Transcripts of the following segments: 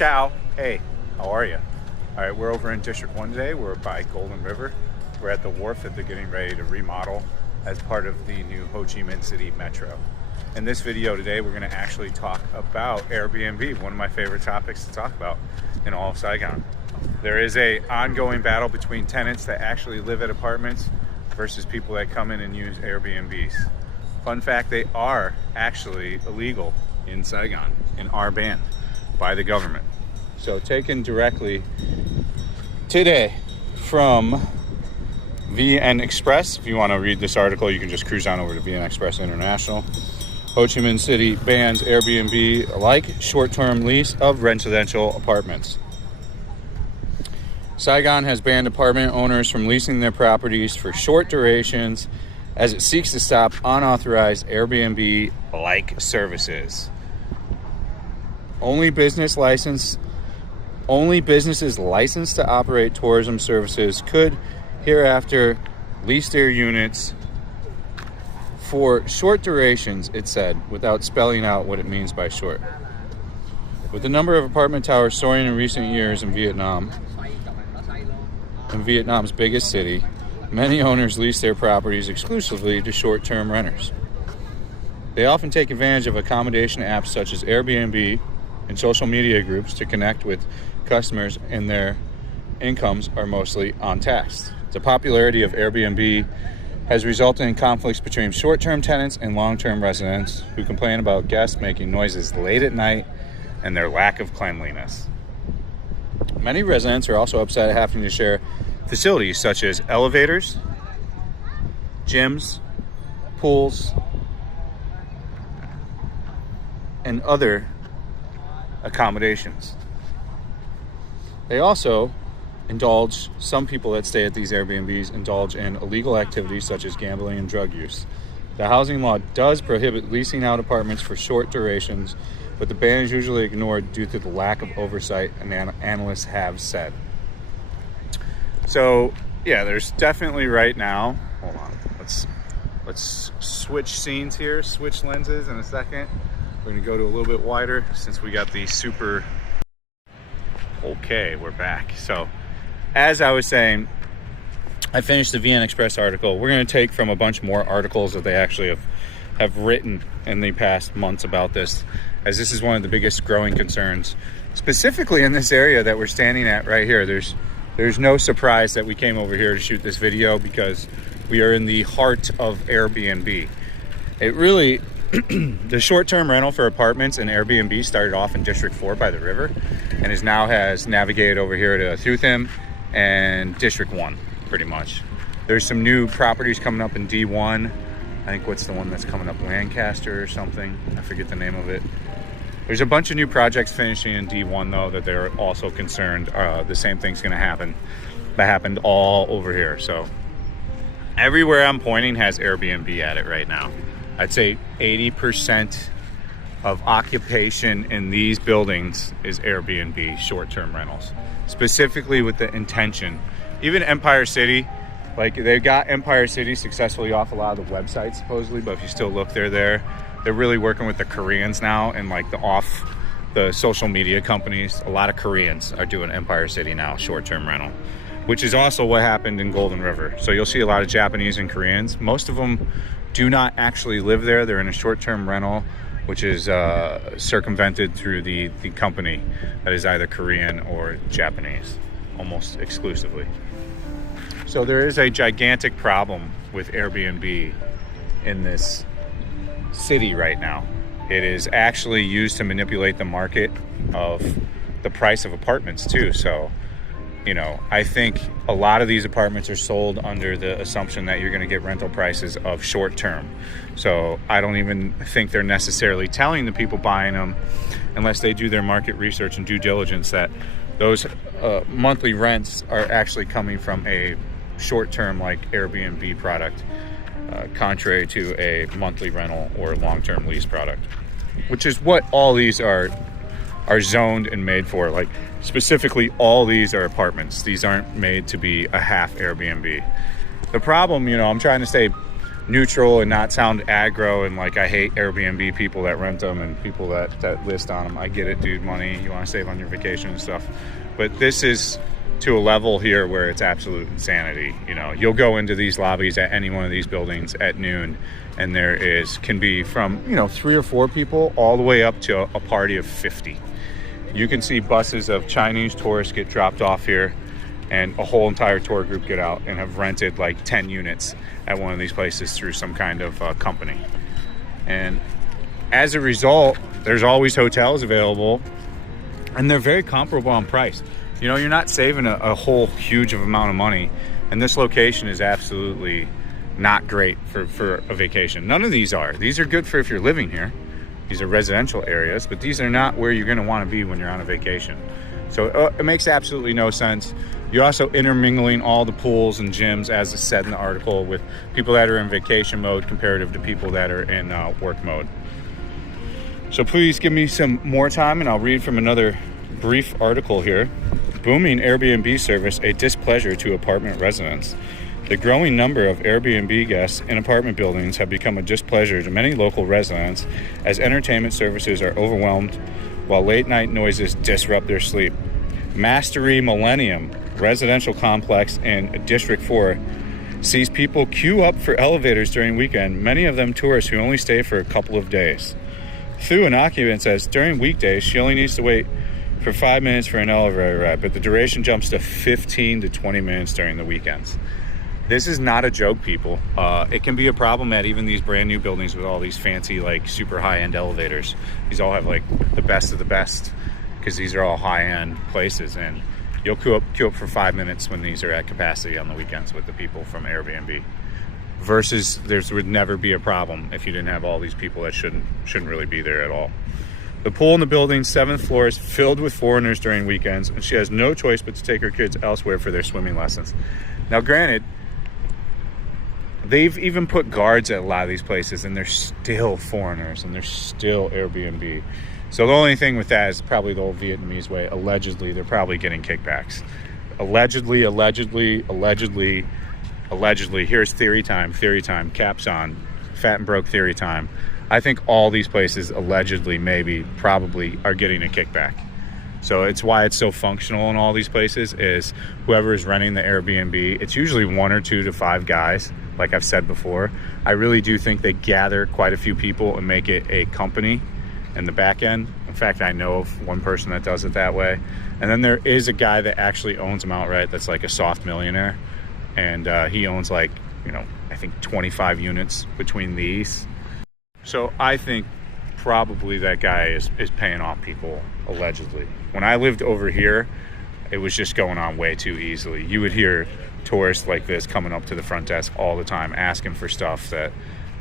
Ciao. Hey, how are you? All right, we're over in District 1 today. We're by Golden River. We're at the wharf that they're getting ready to remodel as part of the new Ho Chi Minh City Metro. In this video today, we're going to actually talk about Airbnb, one of my favorite topics to talk about in all of Saigon. There is an ongoing battle between tenants that actually live at apartments versus people that come in and use Airbnbs. Fun fact, they are actually illegal in Saigon and are banned by the government. So taken directly today from VN Express. If you want to read this article, you can just cruise on over to VN Express International. Ho Chi Minh City bans Airbnb like short-term lease of residential apartments. Saigon has banned apartment owners from leasing their properties for short durations as it seeks to stop unauthorized Airbnb-like services. Only businesses licensed to operate tourism services could hereafter lease their units for short durations, it said, without spelling out what it means by short. With the number of apartment towers soaring in recent years in Vietnam's biggest city, many owners lease their properties exclusively to short-term renters. They often take advantage of accommodation apps such as Airbnb and social media groups to connect with customers, and their incomes are mostly untaxed. The popularity of Airbnb has resulted in conflicts between short-term tenants and long-term residents who complain about guests making noises late at night and their lack of cleanliness. Many residents are also upset at having to share facilities such as elevators, gyms, pools, and other accommodations. They also some people that stay at these Airbnbs indulge in illegal activities such as gambling and drug use. The housing law does prohibit leasing out apartments for short durations, but the ban is usually ignored due to the lack of oversight, and analysts have said. So yeah, there's definitely right now, hold on, let's switch scenes here, switch lenses in a second. We're gonna go to a little bit wider since we got the super, okay, we're back. So as I was saying, I finished the VN Express article. We're going to take from a bunch more articles that they actually have written in the past months about this, as this is one of the biggest growing concerns, specifically in this area that we're standing at right here. There's no surprise that we came over here to shoot this video because we are in the heart of Airbnb. It really, the short-term rental for apartments and Airbnb started off in District 4 by the river and has navigated over here to Thu Thiem and District 1, pretty much. There's some new properties coming up in D1. I think, what's the one that's coming up? Lancaster or something. I forget the name of it. There's a bunch of new projects finishing in D1, though, that they're also concerned the same thing's going to happen. That happened all over here. So everywhere I'm pointing has Airbnb at it right now. I'd say 80% of occupation in these buildings is Airbnb short-term rentals, specifically with the intention. Even Empire City, like, they've got Empire City successfully off a lot of the websites supposedly, but if you still look, they're really working with the Koreans now, and like the social media companies. A lot of Koreans are doing Empire City now, short-term rental, which is also what happened in Golden River. So you'll see a lot of Japanese and Koreans. Most of them do not actually live there. They're in a short-term rental, which is circumvented through the company that is either Korean or Japanese, almost exclusively. So there is a gigantic problem with Airbnb in this city right now. It is actually used to manipulate the market of the price of apartments too. So, you know, I think a lot of these apartments are sold under the assumption that you're going to get rental prices of short term. So I don't even think they're necessarily telling the people buying them, unless they do their market research and due diligence, that those monthly rents are actually coming from a short term like Airbnb product, contrary to a monthly rental or long-term lease product, which is what all these are zoned and made for. Like, specifically, all these are apartments. These aren't made to be a half Airbnb. The problem, you know, I'm trying to stay neutral and not sound aggro and like I hate Airbnb people that rent them and people that list on them. I get it, dude, money, you want to save on your vacation and stuff, but this is to a level here where it's absolute insanity. You know, you'll go into these lobbies at any one of these buildings at noon and can be from, you know, 3 or 4 people all the way up to a party of 50. You can see buses of Chinese tourists get dropped off here and a whole entire tour group get out and have rented like 10 units at one of these places through some kind of company. And as a result, there's always hotels available and they're very comparable on price. You know, you're not saving a whole huge amount of money, and this location is absolutely not great for a vacation. None of these are. These are good for if you're living here. These are residential areas, but these are not where you're going to want to be when you're on a vacation. So it makes absolutely no sense. You're also intermingling all the pools and gyms, as is said in the article, with people that are in vacation mode comparative to people that are in work mode. So please give me some more time and I'll read from another brief article here. Booming Airbnb service, a displeasure to apartment residents. The growing number of Airbnb guests in apartment buildings have become a displeasure to many local residents as entertainment services are overwhelmed while late night noises disrupt their sleep. Mastery Millennium residential complex in District 4 sees people queue up for elevators during weekend, many of them tourists who only stay for a couple of days. Thu, an occupant, says during weekdays she only needs to wait for 5 minutes for an elevator ride, but the duration jumps to 15 to 20 minutes during the weekends. This is not a joke, people. It can be a problem at even these brand new buildings with all these fancy, like super high-end elevators. These all have like the best of the best because these are all high-end places, and you'll queue up for 5 minutes when these are at capacity on the weekends with the people from Airbnb. Versus there would never be a problem if you didn't have all these people that shouldn't really be there at all. The pool in the building's 7th floor is filled with foreigners during weekends, and she has no choice but to take her kids elsewhere for their swimming lessons. Now, granted, they've even put guards at a lot of these places, and they're still foreigners, and they're still Airbnb. So the only thing with that is probably the old Vietnamese way. Allegedly, they're probably getting kickbacks. Allegedly. Here's theory time. Caps on. Fat and broke theory time. I think all these places allegedly, probably are getting a kickback. So it's why it's so functional in all these places is whoever is running the Airbnb, it's usually 1 or 2 to 5 guys, like I've said before. I really do think they gather quite a few people and make it a company in the back end. In fact, I know of one person that does it that way. And then there is a guy that actually owns them outright that's like a soft millionaire. And he owns like, I think 25 units between these. So I think probably that guy is paying off people, allegedly. When I lived over here, it was just going on way too easily. You would hear tourists like this coming up to the front desk all the time, asking for stuff that,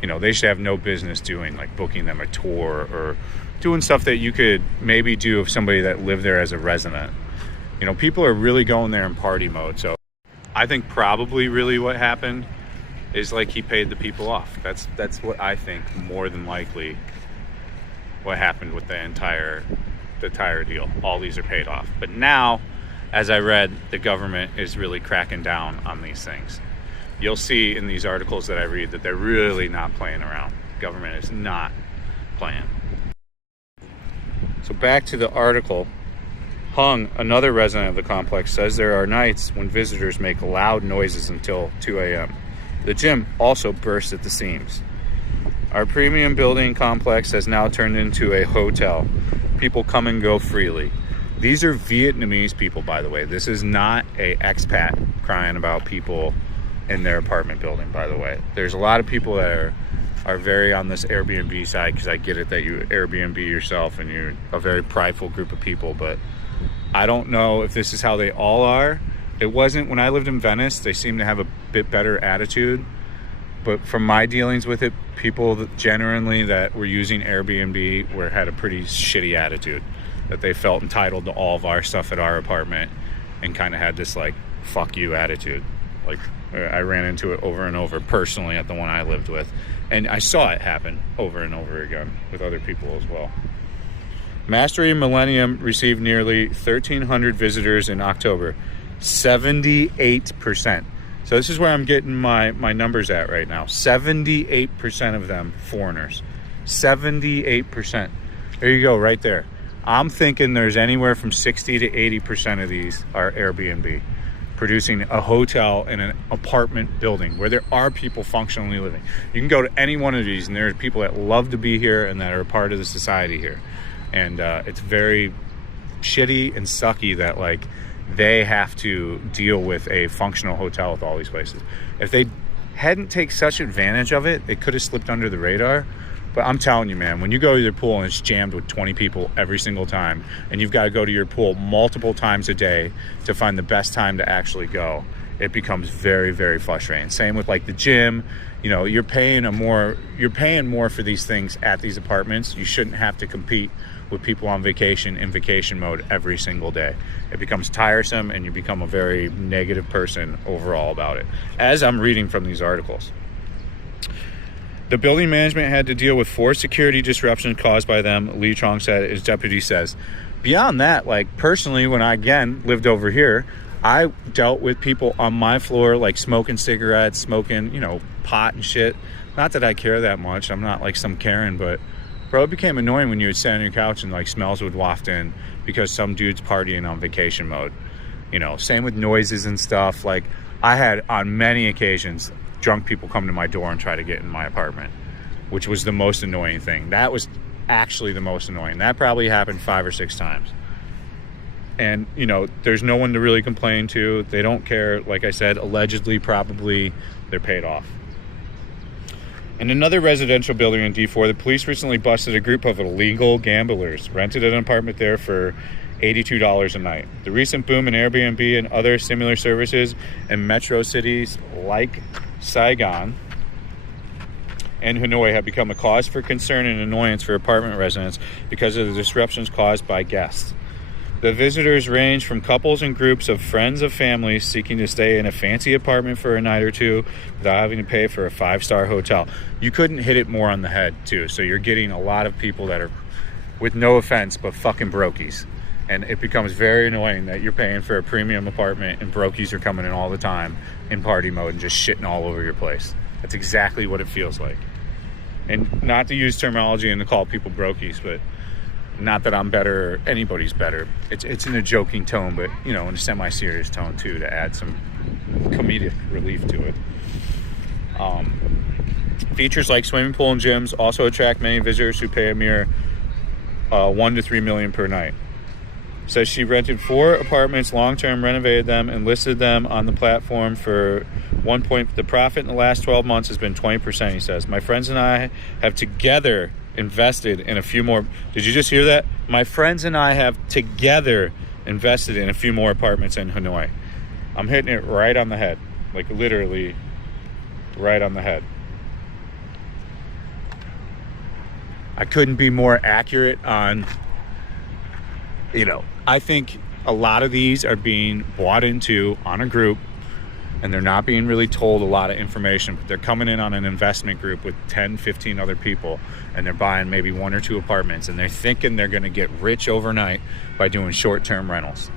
they should have no business doing, like booking them a tour or doing stuff that you could maybe do if somebody that lived there as a resident. People are really going there in party mode. So I think probably really what happened is like he paid the people off. That's what I think more than likely what happened with the entire deal. All these are paid off. But now, as I read, the government is really cracking down on these things. You'll see in these articles that I read that they're really not playing around. Government is not playing. So back to the article. Hung, another resident of the complex, says there are nights when visitors make loud noises until 2 a.m. The gym also bursts at the seams. Our premium building complex has now turned into a hotel. People come and go freely. These are Vietnamese people, by the way. This is not a expat crying about people in their apartment building, by the way. There's a lot of people that are very on this Airbnb side, because I get it that you Airbnb yourself and you're a very prideful group of people, but I don't know if this is how they all are. It wasn't when I lived in Venice. They seemed to have a bit better attitude, but from my dealings with it, people that genuinely that were using Airbnb had a pretty shitty attitude, that they felt entitled to all of our stuff at our apartment and kind of had this like fuck you attitude. Like I ran into it over and over personally at the one I lived with, and I saw it happen over and over again with other people as well. Mastery Millennium received nearly 1,300 visitors in October. 78%. So this is where I'm getting my numbers at right now. 78% of them foreigners. 78%. There you go, right there. I'm thinking there's anywhere from 60 to 80% of these are Airbnb, producing a hotel in an apartment building where there are people functionally living. You can go to any one of these, and there are people that love to be here and that are a part of the society here. And it's very shitty and sucky that, like, they have to deal with a functional hotel with all these places. If they hadn't taken such advantage of it, it could have slipped under the radar. But I'm telling you, man, when you go to your pool and it's jammed with 20 people every single time, and you've got to go to your pool multiple times a day to find the best time to actually go, it becomes very, very frustrating. Same with like the gym. You know, you're paying more for these things at these apartments. You shouldn't have to compete with people on vacation in vacation mode every single day. It becomes tiresome, and you become a very negative person overall about it, as I'm reading from these articles. The building management had to deal with 4 security disruptions caused by them, Lee Chong said. His deputy says. Beyond that, like, personally, when I, again, lived over here, I dealt with people on my floor, like, smoking cigarettes, smoking, you know, pot and shit. Not that I care that much. I'm not like some Karen, but, bro, it became annoying when you would sit on your couch and, like, smells would waft in because some dude's partying on vacation mode. You know, same with noises and stuff. Like, I had, on many occasions, drunk people come to my door and try to get in my apartment, which was the most annoying thing. That was actually the most annoying. That probably happened 5 or 6 times. And, you know, there's no one to really complain to. They don't care. Like I said, allegedly, probably, they're paid off. In another residential building in D4, the police recently busted a group of illegal gamblers, rented an apartment there for $82 a night. The recent boom in Airbnb and other similar services in metro cities like Saigon and Hanoi have become a cause for concern and annoyance for apartment residents because of the disruptions caused by guests. The visitors range from couples and groups of friends of families seeking to stay in a fancy apartment for a night or two without having to pay for a 5-star hotel. You couldn't hit it more on the head, too. So you're getting a lot of people that are, with no offense, but fucking brokies. And it becomes very annoying that you're paying for a premium apartment and brokies are coming in all the time in party mode and just shitting all over your place. That's exactly what it feels like. And not to use terminology and to call people brokies, but not that I'm better or anybody's better. It's in a joking tone, but, you know, in a semi-serious tone too, to add some comedic relief to it. Features like swimming pool and gyms also attract many visitors who pay a mere $1 to $3 million per night. Says she rented 4 apartments, long-term renovated them, and listed them on the platform for the profit in the last 12 months has been 20%, he says. My friends and I have together invested in a few more. Did you just hear that? My friends and I have together invested in a few more apartments in Hanoi. I'm hitting it right on the head. Like, literally right on the head. I couldn't be more accurate on, you know, I think a lot of these are being bought into on a group, and they're not being really told a lot of information, but they're coming in on an investment group with 10, 15 other people, and they're buying maybe 1 or 2 apartments, and they're thinking they're going to get rich overnight by doing short-term rentals,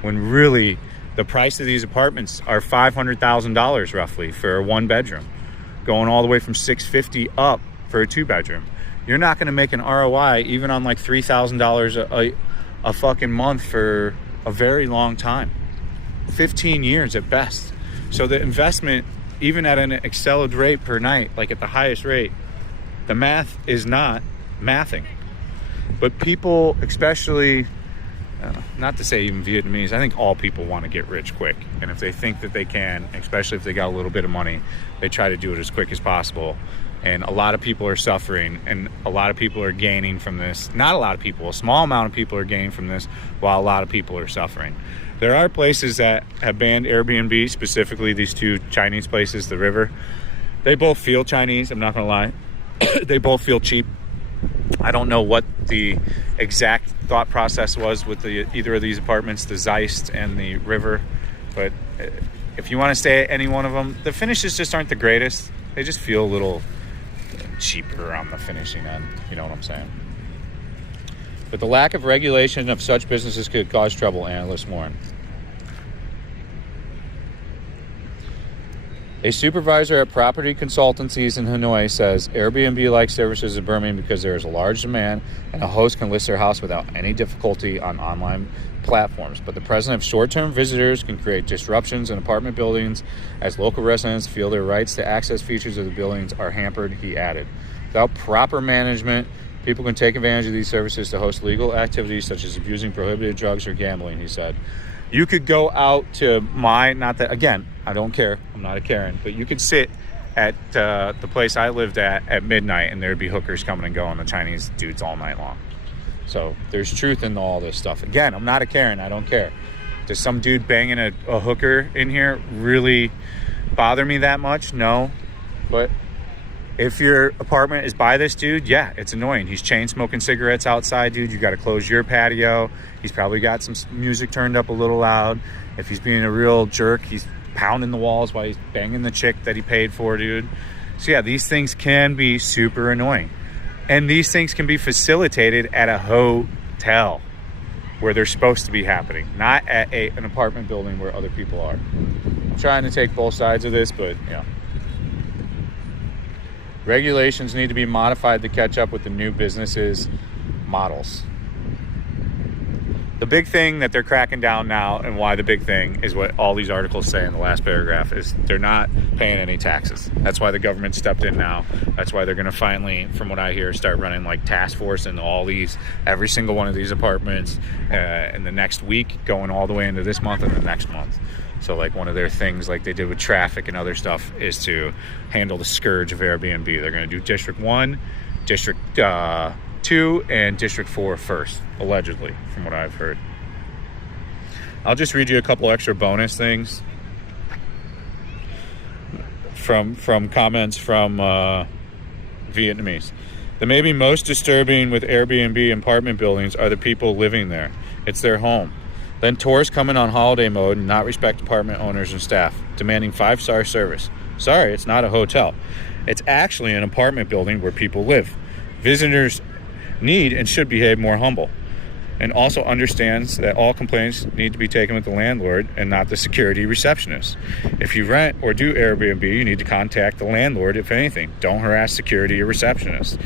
when really the price of these apartments are $500,000 roughly for a 1-bedroom, going all the way from $650,000 up for a 2-bedroom. You're not going to make an ROI even on like $3,000 a fucking month for a very long time, 15 years at best. So the investment, even at an accelerated rate per night, like at the highest rate, the math is not mathing. But people, especially, not to say even Vietnamese, I think all people want to get rich quick. And if they think that they can, especially if they got a little bit of money, they try to do it as quick as possible. And a lot of people are suffering, and a lot of people are gaining from this. Not a lot of people, a small amount of people are gaining from this, while a lot of people are suffering. There are places that have banned Airbnb, specifically these 2 Chinese places, the river. They both feel Chinese, I'm not gonna lie. They both feel cheap. I don't know what the exact thought process was with either of these apartments, the Zeist and the river, but if you want to stay at any one of them, the finishes just aren't the greatest. They just feel a little cheaper on the finishing end, you know what I'm saying? But the lack of regulation of such businesses could cause trouble, analysts warn. A supervisor at property consultancies in Hanoi says Airbnb-like services in Birmingham because there is a large demand and a host can list their house without any difficulty on online platforms. But the presence of short-term visitors can create disruptions in apartment buildings as local residents feel their rights to access features of the buildings are hampered, he added. Without proper management, people can take advantage of these services to host illegal activities such as abusing prohibited drugs or gambling, he said. You could go out to not that, again, I don't care, I'm not a Karen, but you could sit at the place I lived at midnight and there'd be hookers coming and going, the Chinese dudes all night long. So there's truth in all this stuff. Again, I'm not a Karen, I don't care. Does some dude banging a hooker in here really bother me that much? No, but if your apartment is by this dude, yeah, it's annoying. He's chain smoking cigarettes outside, dude. You got to close your patio. He's probably got some music turned up a little loud. If he's being a real jerk, he's pounding the walls while he's banging the chick that he paid for, dude. So yeah, these things can be super annoying. And these things can be facilitated at a hotel where they're supposed to be happening, not at an apartment building where other people are. I'm trying to take both sides of this, but yeah. Regulations need to be modified to catch up with the new businesses' models. The big thing that they're cracking down now, and why the big thing is what all these articles say in the last paragraph, is they're not paying any taxes. That's why the government stepped in now. That's why they're going to finally, from what I hear, start running like task force in every single one of these apartments in the next week, going all the way into this month and the next month. So like one of their things, like they did with traffic and other stuff, is to handle the scourge of Airbnb. They're going to do District 1, District 2, and District 4 first, allegedly, from what I've heard. I'll just read you a couple extra bonus things from comments from Vietnamese. The maybe most disturbing with Airbnb apartment buildings are the people living there. It's their home. Then tourists come in on holiday mode and not respect apartment owners and staff, demanding 5-star service. Sorry, it's not a hotel. It's actually an apartment building where people live. Visitors need and should behave more humble, and also understands that all complaints need to be taken with the landlord and not the security receptionist. If you rent or do Airbnb, you need to contact the landlord if anything. Don't harass security or receptionist.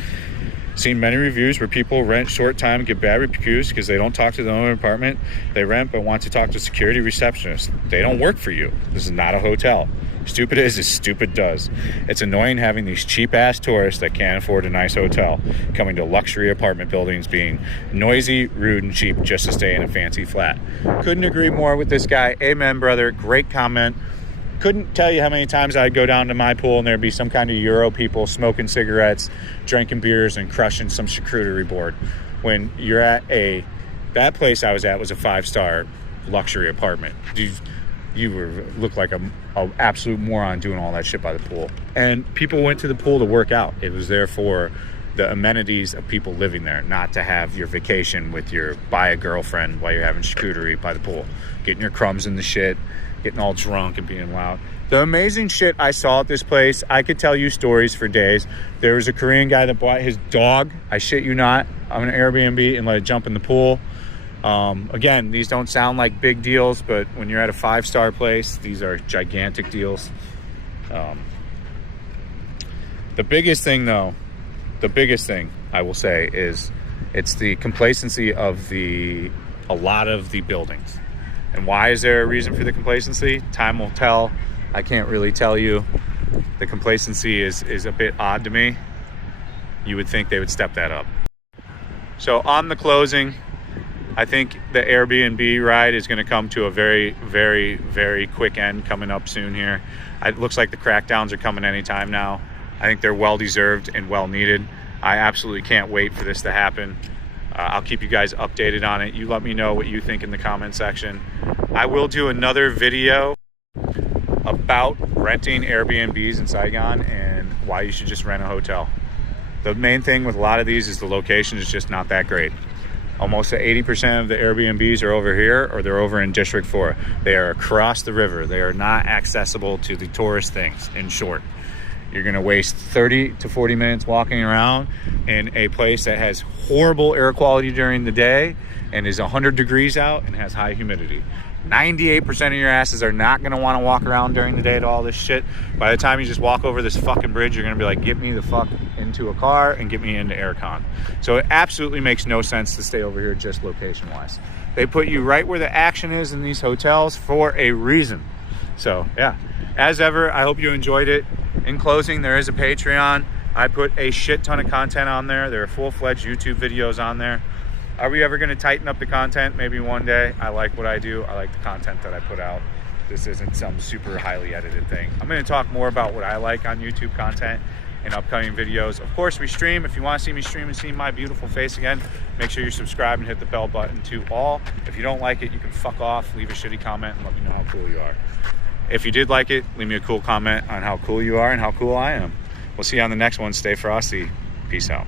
Seen many reviews where people rent short time and get bad reviews because they don't talk to the owner of the apartment. They rent but want to talk to security receptionist. They don't work for you. This is not a hotel. Stupid is as stupid does. It's annoying having these cheap-ass tourists that can't afford a nice hotel coming to luxury apartment buildings being noisy, rude, and cheap just to stay in a fancy flat. Couldn't agree more with this guy. Amen, brother. Great comment. Couldn't tell you how many times I'd go down to my pool and there'd be some kind of Euro people smoking cigarettes, drinking beers, and crushing some charcuterie board. When you're at that place I was at was a 5-star luxury apartment. You look like a absolute moron doing all that shit by the pool. And people went to the pool to work out. It was there for the amenities of people living there, not to have your vacation with by a girlfriend while you're having charcuterie by the pool, getting your crumbs in the shit, getting all drunk and being loud. The amazing shit I saw at this place, I could tell you stories for days. There was a Korean guy that bought his dog, I shit you not, on an Airbnb and let it jump in the pool. Again, these don't sound like big deals, but when you're at a 5-star place, these are gigantic deals. The biggest thing I will say is it's the complacency of a lot of the buildings. And why is there a reason for the complacency? Time will tell. I can't really tell you. The complacency is a bit odd to me. You would think they would step that up. So on the closing, I think the Airbnb ride is going to come to a very, very, very quick end coming up soon here. It looks like the crackdowns are coming anytime now. I think they're well-deserved and well-needed. I absolutely can't wait for this to happen. I'll keep you guys updated on it. You let me know what you think in the comment section. I will do another video about renting Airbnbs in Saigon and why you should just rent a hotel. The main thing with a lot of these is the location is just not that great. Almost 80% of the Airbnbs are over here or they're over in District 4. They are across the river. They are not accessible to the tourist things, in short. You're going to waste 30 to 40 minutes walking around in a place that has horrible air quality during the day and is 100 degrees out and has high humidity. 98% of your asses are not going to want to walk around during the day to all this shit. By the time you just walk over this fucking bridge, you're going to be like, get me the fuck into a car and get me into aircon. So it absolutely makes no sense to stay over here just location wise. They put you right where the action is in these hotels for a reason. So yeah, as ever, I hope you enjoyed it. In closing, there is a Patreon. I put a shit ton of content on there. There are full-fledged YouTube videos on there. Are we ever going to tighten up the content? Maybe one day. I like what I do. I like the content that I put out. This isn't some super highly edited thing. I'm going to talk more about what I like on YouTube content in upcoming videos. Of course, we stream. If you want to see me stream and see my beautiful face again, make sure you're subscribed and hit the bell button to all. If you don't like it, you can fuck off, leave a shitty comment, and let me know how cool you are. If you did like it, leave me a cool comment on how cool you are and how cool I am. We'll see you on the next one. Stay frosty. Peace out.